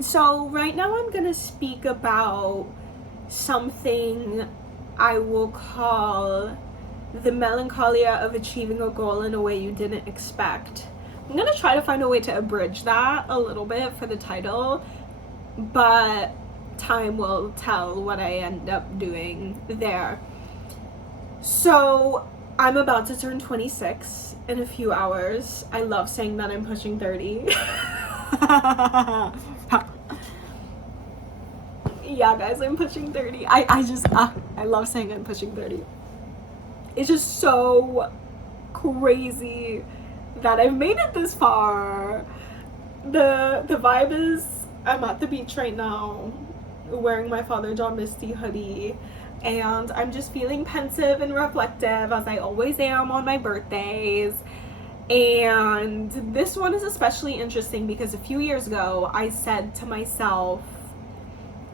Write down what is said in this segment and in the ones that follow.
So right now I'm gonna speak about something I will call the melancholia of achieving a goal in a way you didn't expect. I'm gonna try to find a way to abridge that a little bit for the title, but time will tell what I end up doing there. So I'm about to turn 26 in a few hours. I love saying that I'm pushing 30. Yeah, guys, I'm pushing 30. I love saying I'm pushing 30. It's just so crazy that I've made it this far. The vibe is I'm at the beach right now wearing my Father John Misty hoodie, and I'm just feeling pensive and reflective as I always am on my birthdays. And this one is especially interesting because a few years ago I said to myself,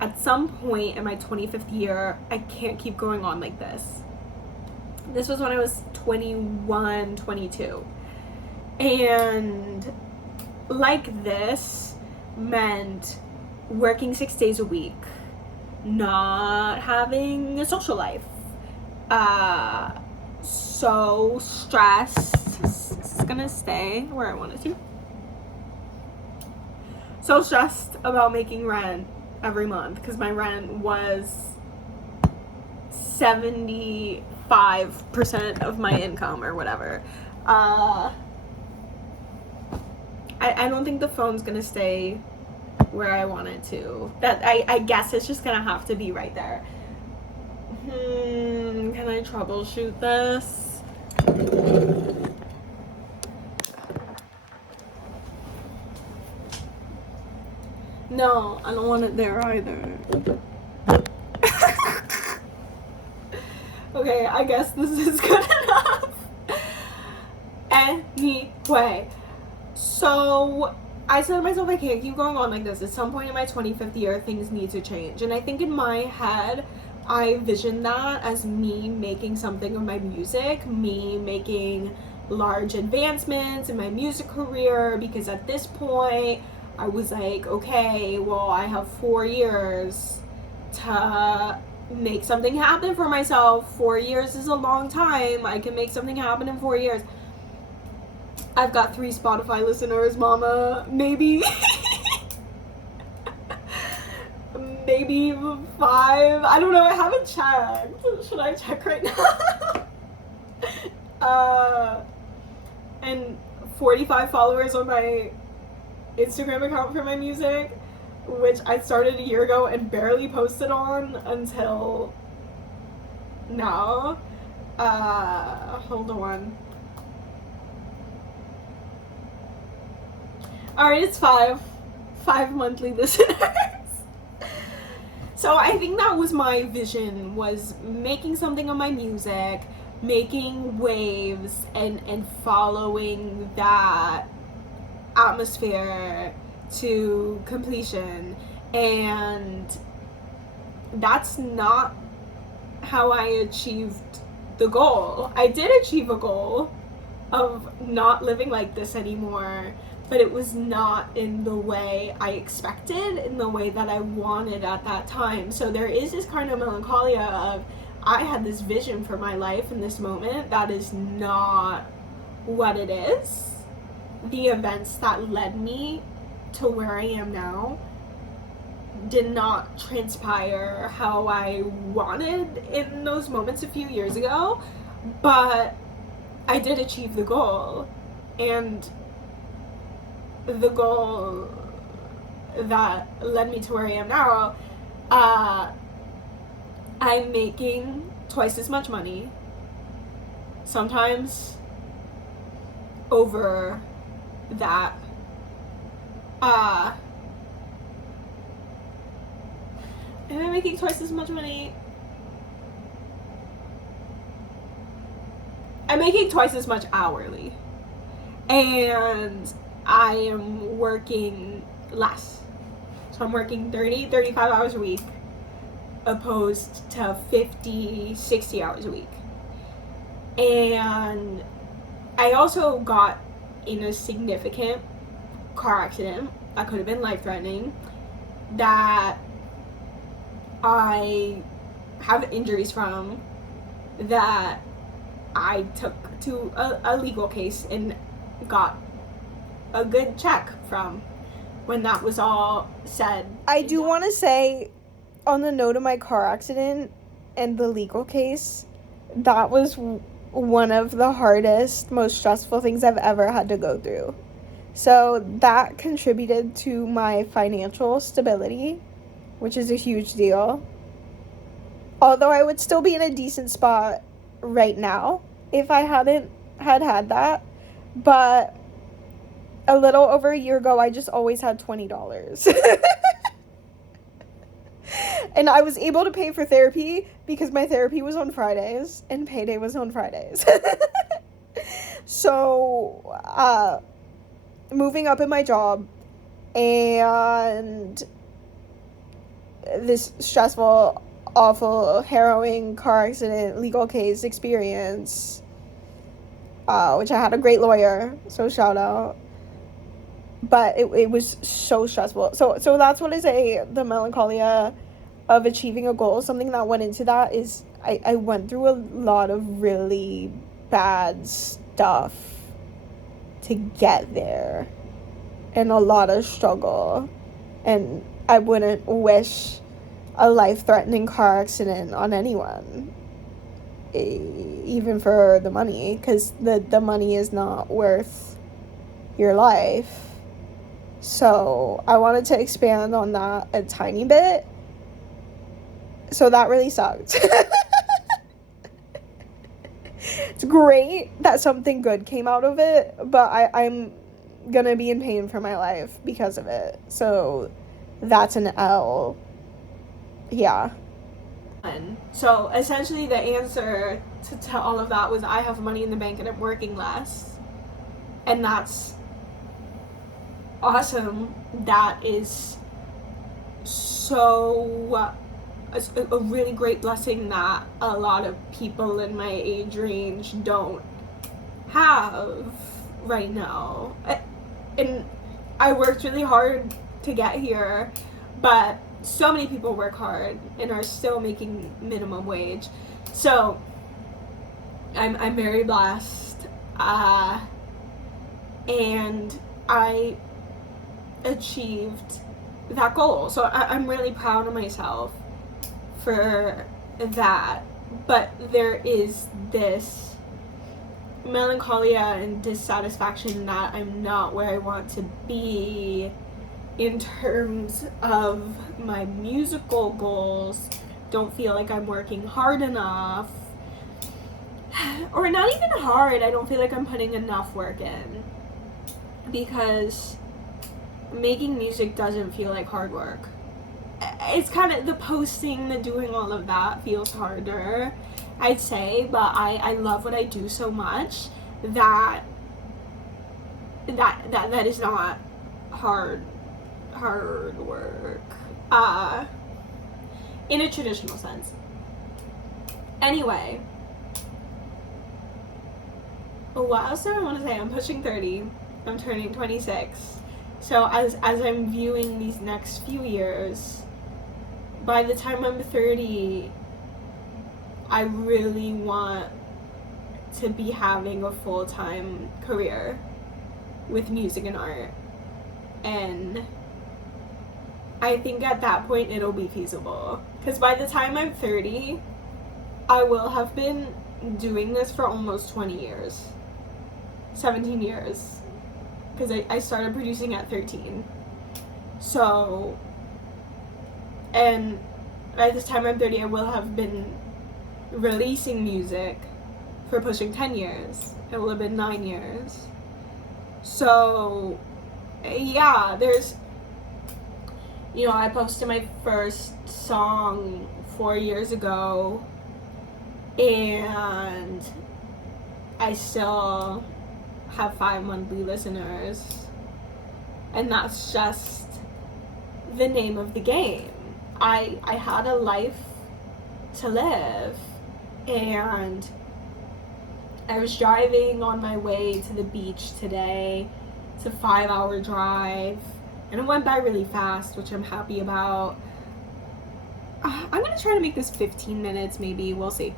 at some point in my 25th year, I can't keep going on like this. This was when I was 21, 22. And like this meant working 6 days a week, not having a social life, so stressed. It's gonna stay where I wanted to. So stressed about making rent every month because my rent was 75% of my income or whatever. I don't think the phone's gonna stay where I want it to. That I guess it's just gonna have to be right there. Can I troubleshoot this? No, I don't want it there either. Okay, I guess this is good enough. Anyway, so I said to myself, I can't keep going on like this. At some point in my 25th year, things need to change. And I think in my head, I visioned that as me making something of my music, me making large advancements in my music career, because at this point, I was like, okay, well, I have 4 years to make something happen for myself. 4 years is a long time. I can make something happen in 4 years. I've got 3 Spotify listeners, mama. Maybe. Maybe 5. I don't know. I haven't checked. Should I check right now? And 45 followers on my Instagram account for my music, which I started a year ago and barely posted on until now. Hold on. Alright, it's 5 monthly listeners. So I think that was my vision, was making something on my music, making waves, and following that atmosphere to completion. And that's not how I achieved the goal. I did achieve a goal of not living like this anymore, but it was not in the way I expected, in the way that I wanted at that time. So there is this kind of melancholia of, I had this vision for my life in this moment that is not what it is. The events that led me to where I am now did not transpire how I wanted in those moments a few years ago, but I did achieve the goal. And the goal that led me to where I am now, I'm making twice as much money, sometimes over that. Am I making twice as much money? I'm making twice as much hourly, and I am working less. So I'm working 35 hours a week opposed to 50, 60 hours a week. And I also got in a significant car accident that could have been life-threatening. that I have injuries from, that I took to a legal case and got a good check from when that was all said. I do want to say, on the note of my car accident and the legal case, that was one of the hardest, most stressful things I've ever had to go through. So that contributed to my financial stability, which is a huge deal. Although I would still be in a decent spot right now if I hadn't had that. But a little over a year ago, I just always had $20. And I was able to pay for therapy because my therapy was on Fridays and payday was on Fridays. So, moving up in my job and this stressful, awful, harrowing car accident, legal case experience, which I had a great lawyer, so shout out. But it was so stressful. So that's what I say, the melancholia of achieving a goal. Something that went into that is I went through a lot of really bad stuff to get there, and a lot of struggle, and I wouldn't wish a life-threatening car accident on anyone, even for the money, because the money is not worth your life. So I wanted to expand on that a tiny bit. So that really sucked. It's great that something good came out of it, but I'm gonna be in pain for my life because of it. So that's an L. Yeah. So essentially the answer to all of that was I have money in the bank and I'm working less. And that's awesome. That is so a really great blessing that a lot of people in my age range don't have right now. And I worked really hard to get here, but so many people work hard and are still making minimum wage. So I'm very blessed, and I achieved that goal. So I'm really proud of myself for that. But there is this melancholia and dissatisfaction that I'm not where I want to be in terms of my musical goals. Don't feel like I'm working hard enough, or not even hard. I don't feel like I'm putting enough work in, because making music doesn't feel like hard work. It's kind of the posting, the doing, all of that feels harder, I'd say, but I love what I do so much that is not hard work, in a traditional sense. Anyway, what else do I want to say? I'm pushing 30. I'm turning 26. So as I'm viewing these next few years, by the time I'm 30, I really want to be having a full-time career with music and art. And I think at that point it'll be feasible. Because by the time I'm 30, I will have been doing this for almost 20 years. 17 years. Because I started producing at 13. So, and by this time I'm 30, I will have been releasing music for pushing 10 years. It will have been 9 years. So, yeah, there's, I posted my first song 4 years ago, and I still have 5 monthly listeners, and that's just the name of the game. I had a life to live, and I was driving on my way to the beach today. It's a 5-hour drive, And it went by really fast, which I'm happy about. I'm gonna try to make this 15 minutes, maybe. We'll see.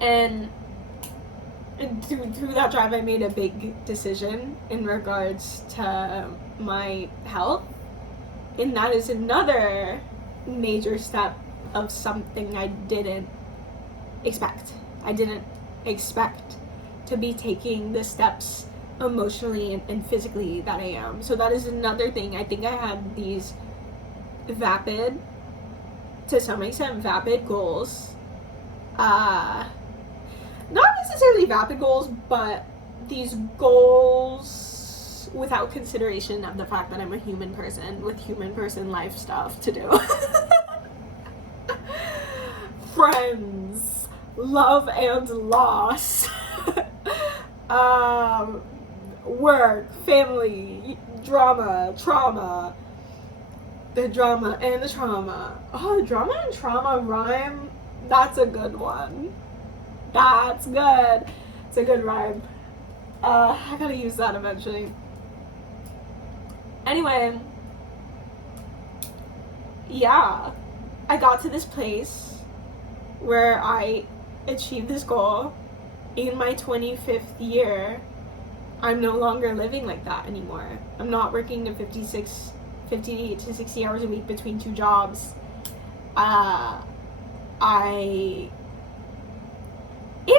And through that drive, I made a big decision in regards to my health. And that is another major step of something I didn't expect. I didn't expect to be taking the steps emotionally and physically that I am. So that is another thing. I think I had these vapid, to some extent, vapid goals. Not necessarily vapid goals, but these goals without consideration of the fact that I'm a human person with human person life stuff to do. Friends, love and loss, work, family, drama, trauma, the drama and the trauma. Oh, drama and trauma rhyme. That's a good one. That's good. It's a good rhyme. I gotta use that eventually. Anyway, yeah, I got to this place where I achieved this goal in my 25th year. I'm no longer living like that anymore. I'm not working to 50 to 60 hours a week between two jobs. If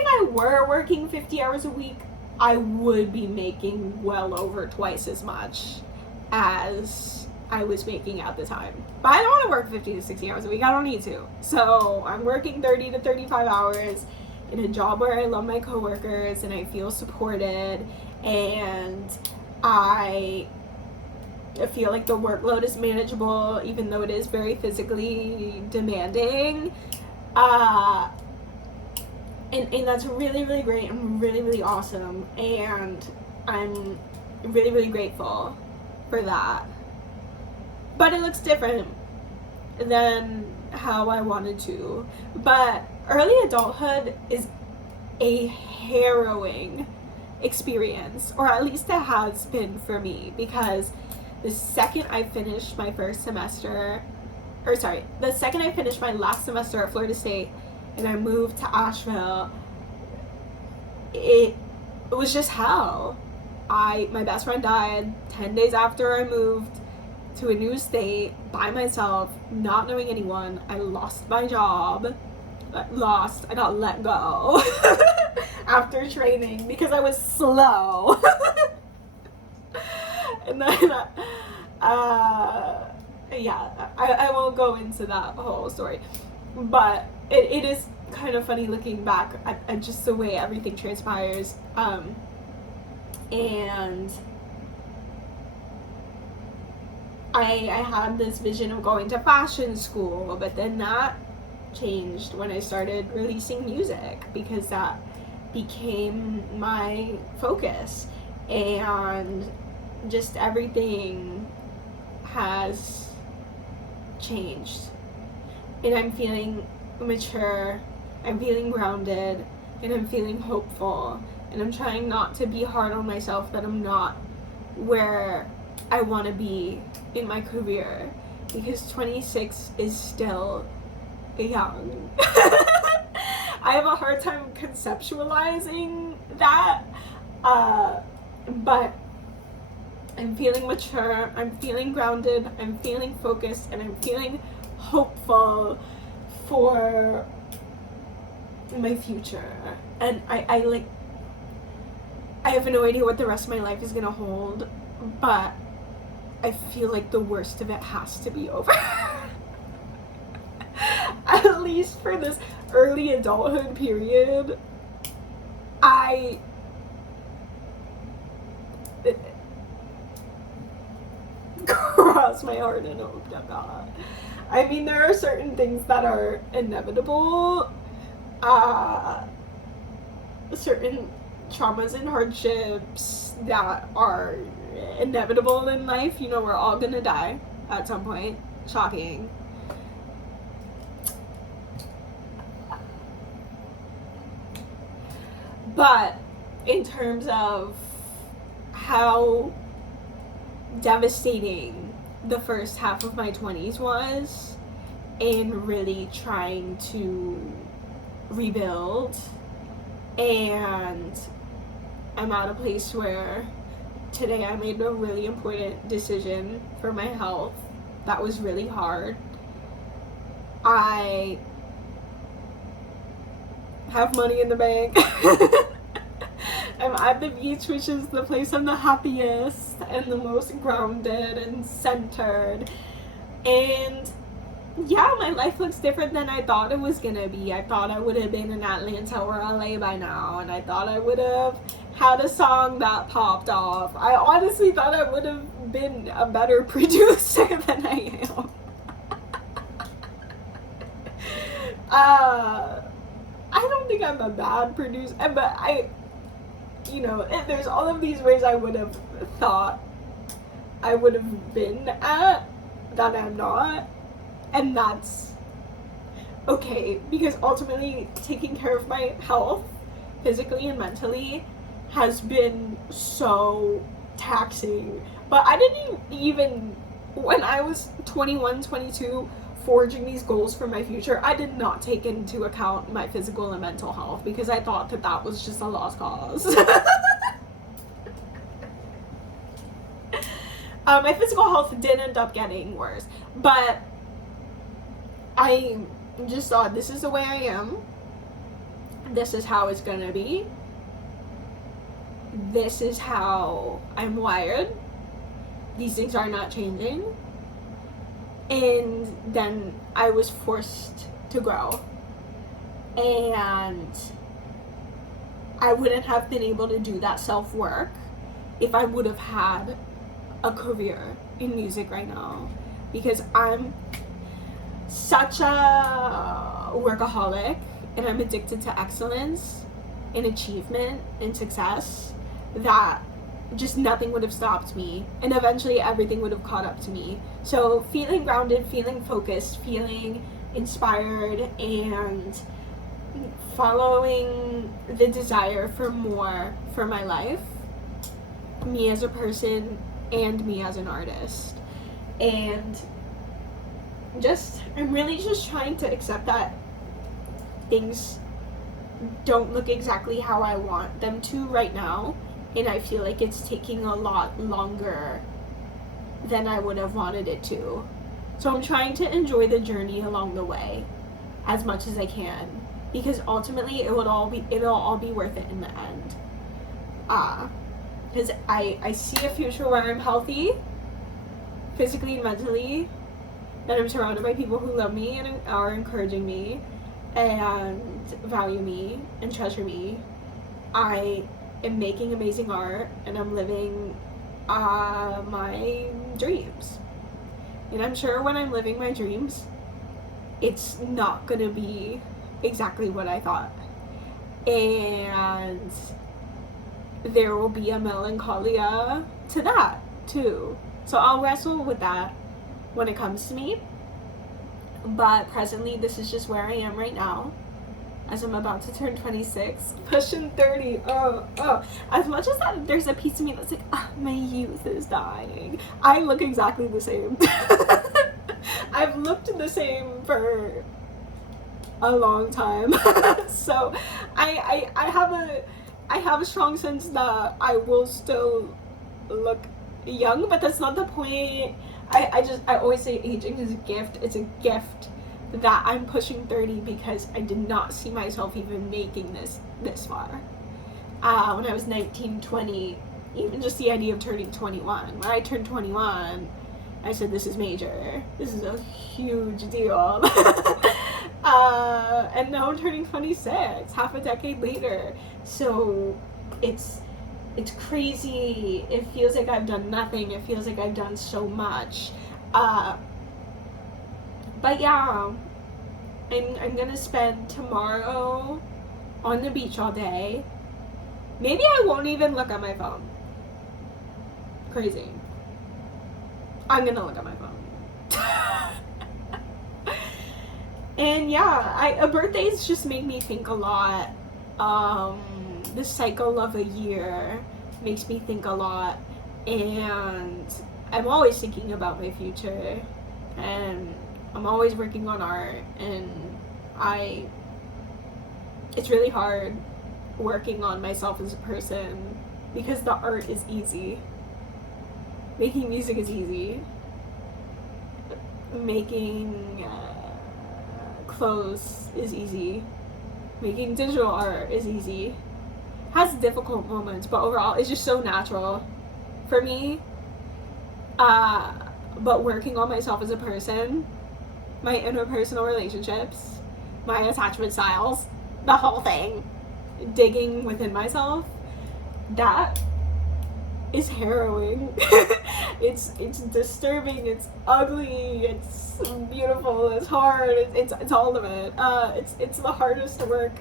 I were working 50 hours a week, I would be making well over twice as much as I was making at the time. But I don't want to work 50 to 60 hours a week. I don't need to. So I'm working 30 to 35 hours in a job where I love my coworkers and I feel supported, and I feel like the workload is manageable, even though it is very physically demanding. And that's really, really great and really, really awesome. And I'm really, really grateful for that. But it looks different than how I wanted to. But early adulthood is a harrowing experience, or at least it has been for me, because the second I finished my the second I finished my last semester at Florida State and I moved to Asheville, it was just hell. My best friend died 10 days after I moved to a new state by myself, not knowing anyone. I lost my job. I got let go after training because I was slow. And then, I won't go into that whole story, but it is kind of funny looking back at just the way everything transpires. And I had this vision of going to fashion school, but then that changed when I started releasing music, because that became my focus, and just everything has changed. And I'm feeling mature, I'm feeling grounded, and I'm feeling hopeful, and I'm trying not to be hard on myself that I'm not where I want to be in my career, because 26 is still young. I have a hard time conceptualizing that, but I'm feeling mature, I'm feeling grounded, I'm feeling focused, and I'm feeling hopeful for my future. And I have no idea what the rest of my life is gonna hold, but I feel like the worst of it has to be over. At least for this early adulthood period. Cross my heart and hope to God. I mean, there are certain things that are inevitable. Certain traumas and hardships that are inevitable in life. You know, we're all gonna die at some point. Shocking. But in terms of how devastating the first half of my 20s was, and really trying to rebuild. And I'm at a place where today I made a really important decision for my health that was really hard. I have money in the bank. I'm at the beach, which is the place I'm the happiest and the most grounded and centered. And yeah, my life looks different than I thought it was gonna be. I thought I would have been in Atlanta or LA by now, and I thought I would have had a song that popped off. I honestly thought I would have been a better producer than I am. I don't think I'm a bad producer, but there's all of these ways I would have thought I would have been at that I'm not. And that's okay, because ultimately taking care of my health, physically and mentally, has been so taxing. But I didn't even, when I was 21, 22, forging these goals for my future, I did not take into account my physical and mental health, because I thought that was just a lost cause. My physical health did end up getting worse, but I just thought, this is the way I am. This is how it's gonna be. This is how I'm wired. These things are not changing. And then I was forced to grow. And I wouldn't have been able to do that self-work if I would have had a career in music right now. Because I'm such a workaholic, and I'm addicted to excellence and achievement and success, that just nothing would have stopped me, and eventually everything would have caught up to me. So feeling grounded, feeling focused, feeling inspired, and following the desire for more for my life, me as a person and me as an artist. And I'm really just trying to accept that things don't look exactly how I want them to right now, and I feel like it's taking a lot longer than I would have wanted it to. So I'm trying to enjoy the journey along the way as much as I can, because ultimately it'll all be worth it in the end. Because I see a future where I'm healthy, physically and mentally, that I'm surrounded by people who love me and are encouraging me and value me and treasure me. I am making amazing art, and I'm living my dreams. And I'm sure when I'm living my dreams, it's not gonna be exactly what I thought. And there will be a melancholia to that too. So I'll wrestle with that when it comes to me. But presently, this is just where I am right now, as I'm about to turn 26, pushing 30. As much as that, there's a piece of me that's like, my youth is dying. I look exactly the same. I've looked the same for a long time. So I have a strong sense that I will still look young, but that's not the point. I always say aging is a gift. It's a gift that I'm pushing 30, because I did not see myself even making this far. When I was 19, 20, even just the idea of turning 21. When I turned 21, I said, this is major. This is a huge deal. And now I'm turning 26, half a decade later. So it's crazy. It feels like I've done nothing. It feels like I've done so much. But yeah, I'm gonna spend tomorrow on the beach all day. Maybe I won't even look at my phone. Crazy. I'm gonna look at my phone. And yeah, birthdays just make me think a lot. The cycle of a year makes me think a lot, and I'm always thinking about my future, and I'm always working on art, and it's really hard working on myself as a person because the art is easy. Making music is easy. Making clothes is easy. Making digital art is easy. Has difficult moments, but overall it's just so natural for me. But working on myself as a person, my interpersonal relationships, my attachment styles, the whole thing, digging within myself, that is harrowing. it's disturbing, it's ugly, it's beautiful, it's hard, it's all of it. It's the hardest work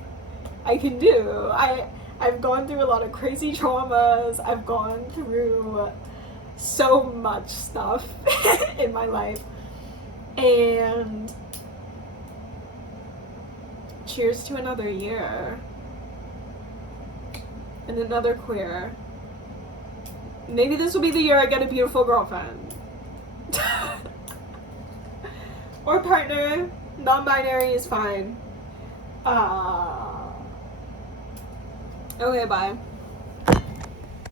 I can do. I've gone through a lot of crazy traumas. I've gone through so much stuff in my life. And cheers to another year. And another queer. Maybe this will be the year I get a beautiful girlfriend. Or partner. Non-binary is fine. Okay, bye.